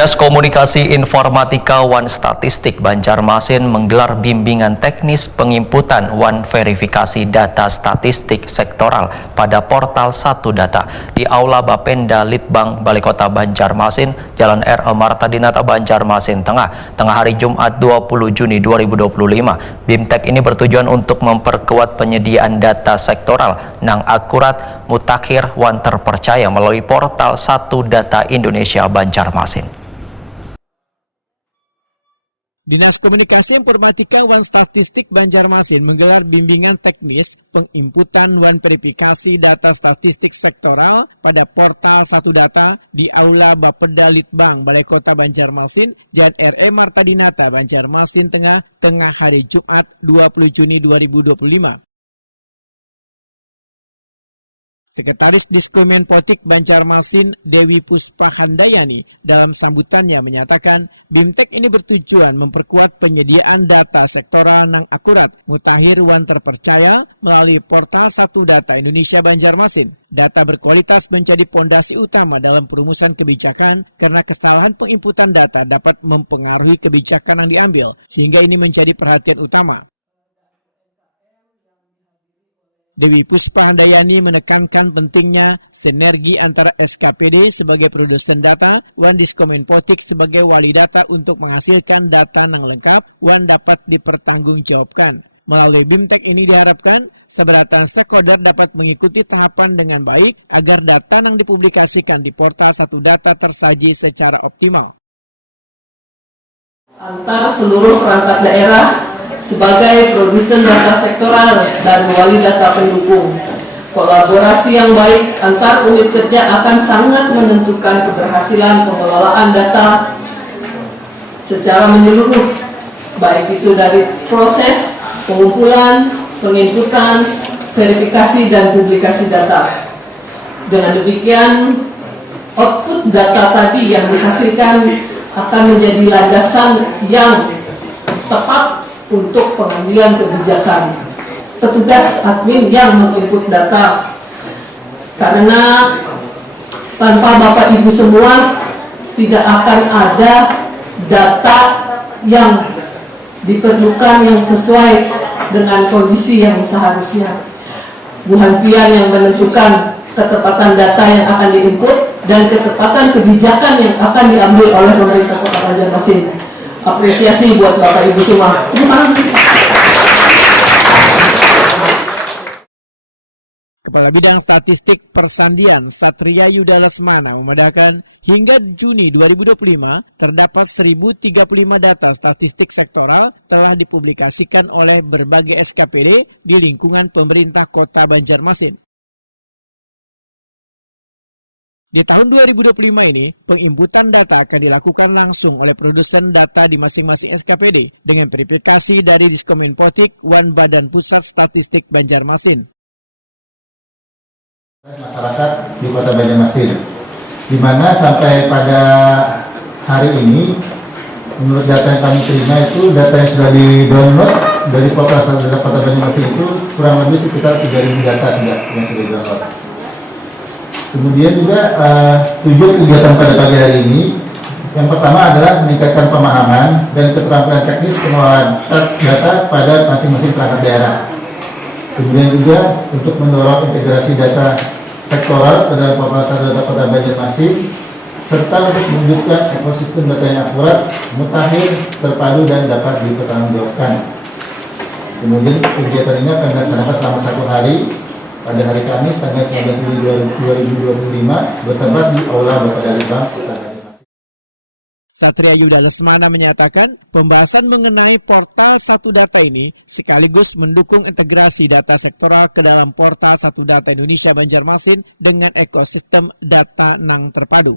Dinas Komunikasi Informatika Wan Statistik Banjarmasin menggelar bimbingan teknis pengimputan Wan verifikasi data statistik sektoral pada portal Satu Data di Aula Bapenda Litbang Balai Kota Banjarmasin, Jalan R. Marta Dinata Banjarmasin Tengah hari Jumat 20 Juni 2025. BIMTEK ini bertujuan untuk memperkuat penyediaan data sektoral yang akurat, mutakhir, wan terpercaya melalui portal Satu Data Indonesia Banjarmasin. Dinas Komunikasi Informatika Wan Statistik Banjarmasin menggelar bimbingan teknis pengimputan wan verifikasi data statistik sektoral pada portal Satu Data di Aula Bapeda Litbang Balai Kota Banjarmasin, Jalan R. Marta Dinata Banjarmasin Tengah hari Jumat 20 Juni 2025. Sekretaris Diskominfotik Banjarmasin Dewi Puspa Handayani dalam sambutannya menyatakan BIMTEK ini bertujuan memperkuat penyediaan data sektoral yang akurat, mutakhir, wan terpercaya melalui portal Satu Data Indonesia Banjarmasin. Data berkualitas menjadi pondasi utama dalam perumusan kebijakan karena kesalahan penginputan data dapat mempengaruhi kebijakan yang diambil, sehingga ini menjadi perhatian utama. Dewi Puspa Handayani menekankan pentingnya sinergi antara SKPD sebagai produsen data, Wan Diskominfotik sebagai wali data untuk menghasilkan data yang lengkap, Wan dapat dipertanggungjawabkan. Melalui BIMTEK ini diharapkan seberatan stakeholder dapat mengikuti tahapan dengan baik agar data yang dipublikasikan di portal Satu Data tersaji secara optimal. Antara seluruh perangkat daerah sebagai produsen data sektoral dan wali data pendukung. Kolaborasi yang baik antar unit kerja akan sangat menentukan keberhasilan pengelolaan data secara menyeluruh, baik itu dari proses pengumpulan, penginputan, verifikasi, dan publikasi data. Dengan demikian, output data tadi yang dihasilkan akan menjadi landasan yang tepat untuk pengambilan kebijakan petugas admin yang menginput data, karena tanpa Bapak Ibu semua tidak akan ada data yang diperlukan yang sesuai dengan kondisi yang seharusnya. Bu Hanpian yang menentukan ketepatan data yang akan diinput dan ketepatan kebijakan yang akan diambil oleh pemerintah Kota Banjarmasin. Apresiasi buat Bapak Ibu semua. Kepala Bidang Statistik Persandian Satria Yuda Lesmana memedahkan hingga Juni 2025 terdapat 1035 data statistik sektoral telah dipublikasikan oleh berbagai SKPD di lingkungan pemerintah Kota Banjarmasin. Di tahun 2025 ini, penginputan data akan dilakukan langsung oleh produsen data di masing-masing SKPD dengan verifikasi dari Diskominfotik Wan Badan Pusat Statistik Banjarmasin. Masyarakat di Kota Banjarmasin, di mana sampai pada hari ini, menurut data yang kami terima itu data yang sudah di-download dari portal Satu Data Kota Banjarmasin itu kurang lebih sekitar 3.000 data yang sudah di-download. Kemudian juga tujuan kegiatan pada pagi hari ini, yang pertama adalah meningkatkan pemahaman dan keterampilan teknis pengelolaan data pada masing-masing perangkat daerah. Kemudian juga untuk mendorong integrasi data sektoral ke dalam portal Satu Data Kota Banjarmasin, serta untuk mewujudkan ekosistem data yang akurat, mutakhir, terpadu, dan dapat dipertanggungjawabkan. Kemudian kegiatan ini akan dilaksanakan selama 1 hari, pada hari Kamis tanggal 19 Juli 2025 bertempat di Aula Bapeda Litbang. Satria Yuda Lesmana menyatakan pembahasan mengenai portal Satu Data ini sekaligus mendukung integrasi data sektoral ke dalam portal Satu Data Indonesia Banjarmasin dengan ekosistem data yang terpadu.